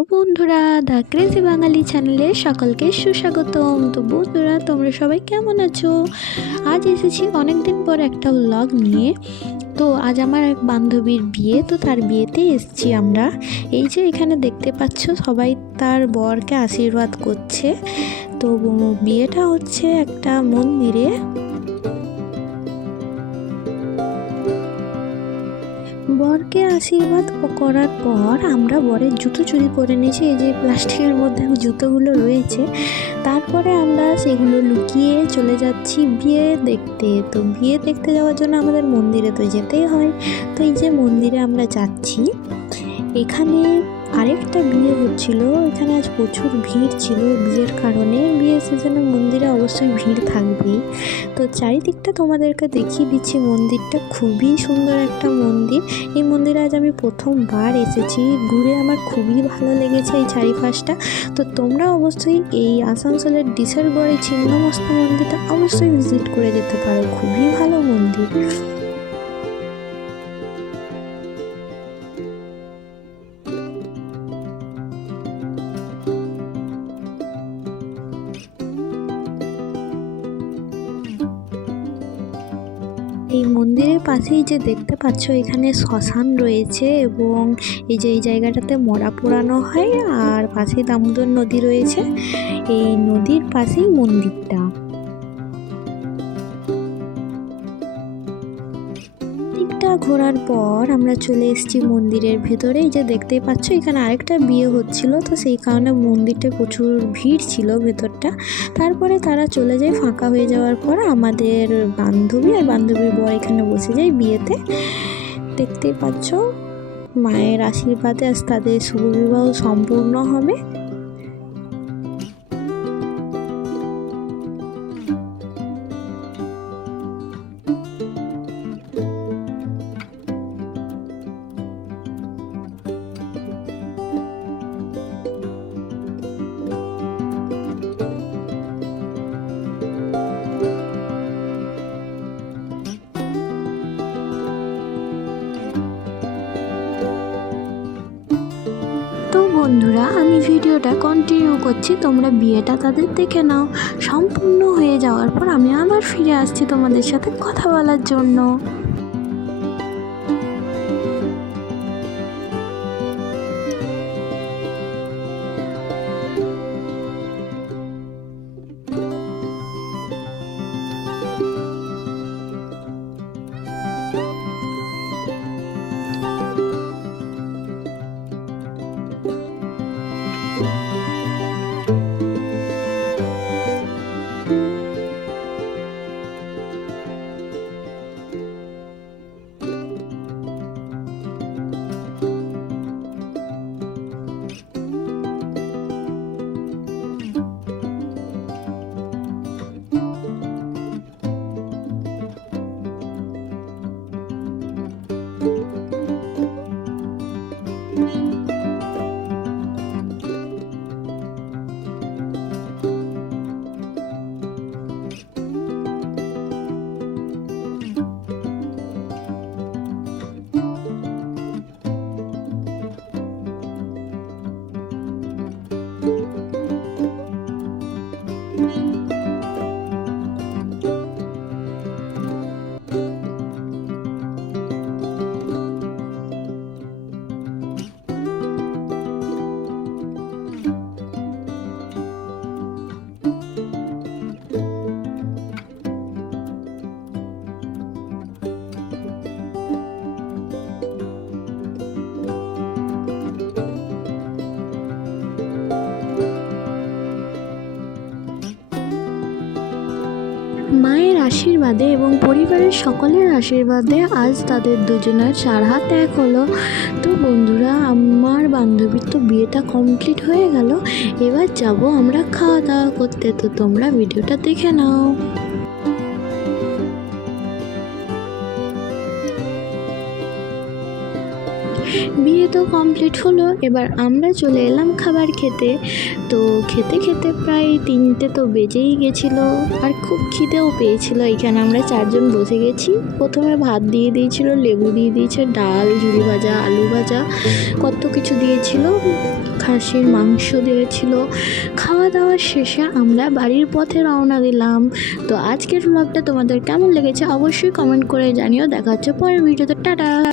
ও বন্ধুরা, the crazy বাঙালি চ্যানেলে সকলকে সুস্বাগতম। তো বন্ধুরা, তোমরা সবাই কেমন আছো? আজ এসেছি অনেক দিন পর একটা ব্লগ নিয়ে। তো আজ আমার এক বান্ধবীর বিয়ে, তো তার বিয়েতে এসেছি আমরা। এই যে এখানে দেখতে পাচ্ছ, সবাই তার বরকে আশীর্বাদ করছে। তো বিয়েটা হচ্ছে একটা মন্দিরে। বরকে আশীর্বাদ করার পর আমরা বরের জুতো চুরি করে নিয়েছি। এই যে প্লাস্টিকের মধ্যে জুতোগুলো রয়েছে, তারপরে আমরা সেগুলো লুকিয়ে চলে যাচ্ছি বিয়ে দেখতে। তো বিয়ে দেখতে যাওয়ার জন্য আমাদের মন্দিরে তো যেতেই হয়। তো এই যে মন্দিরে আমরা যাচ্ছি, এখানে আরেকটা বিয়ে হচ্ছিল। এখানে আজ প্রচুর ভিড় ছিল বিয়ের কারণে। বিয়ের সিজনে মন্দিরে অবশ্যই ভিড় থাকবেই। তো চারিদিকটা তোমাদেরকে দেখিয়ে দিচ্ছি। মন্দিরটা খুবই সুন্দর একটা মন্দির। এই মন্দিরে আজ আমি প্রথমবার এসেছি, ঘুরে আমার খুবই ভালো লেগেছে এই চারিপাশটা। তো তোমরা অবশ্যই এই আসানসোলের ডিসেরগড় এই ছিন্নমস্তা মন্দিরটা অবশ্যই ভিজিট করে যেতে পারো, খুবই ভালো মন্দির। এই মন্দিরের পাশেই যে দেখতে পাচ্ছ, এখানে শ্মশান রয়েছে এবং এই জায়গাটাতে মরা পোড়ানো হয়। আর পাশে দামোদর নদী রয়েছে, এই নদীর পাশেই মন্দিরটা। দিকটা ঘোরার পর আমরা চলে এসেছি মন্দিরের ভেতরে। এই যে দেখতেই পাচ্ছ, এখানে আরেকটা বিয়ে হচ্ছিল, তো সেই কারণে মন্দিরটা প্রচুর ভিড় ছিল ভেতরটা। তারপরে তারা চলে যায়, ফাঁকা হয়ে যাওয়ার পর আমাদের বান্ধবী আর বান্ধবীর বর এখানে বসে যায় বিয়েতে। দেখতেই পাচ্ছ, মায়ের আশীর্বাদে আজ তাদের শুভ বিবাহ সম্পূর্ণ হবে। তো বন্ধুরা, আমি ভিডিওটা কন্টিনিউ করছি, তোমরা বিয়েটা তাদের দেখে নাও। সম্পূর্ণ হয়ে যাওয়ার পর আমি আবার ফিরে আসছি তোমাদের সাথে কথা বলার জন্য। মায়ের আশীর্বাদে এবং পরিবারের সকলের আশীর্বাদে আজ তাদের দুজনের 4 হাত এক হলো। তো বন্ধুরা, আমার বান্ধবীর তো বিয়েটা কমপ্লিট হয়ে গেল। এবার যাব আমরা খাওয়া দাওয়া করতে। তো তোমরা ভিডিওটা দেখে নাও। বিয়ে তো কমপ্লিট হলো। এবার আমরা চলে এলাম খাবার খেতে। তো খেতে খেতে প্রায় 3টে তো বেজেই গেছিলো, আর খুব খিদেও পেয়েছিল। এখানে আমরা 4জন বসে গেছি। প্রথমে ভাত দিয়ে দিয়েছিল, লেবু দিয়ে দিয়েছে, ডাল, ঝুড়ি ভাজা, আলু ভাজা, কত কিছু দিয়েছিল, খাসির মাংস দিয়েছিল। খাওয়া দাওয়া শেষে আমরা বাড়ির পথে রওনা দিলাম। তো আজকের ব্লগটা তোমাদের কেমন লেগেছে অবশ্যই কমেন্ট করে জানিও। দেখা হচ্ছে পরের ভিডিওতে। টাটা।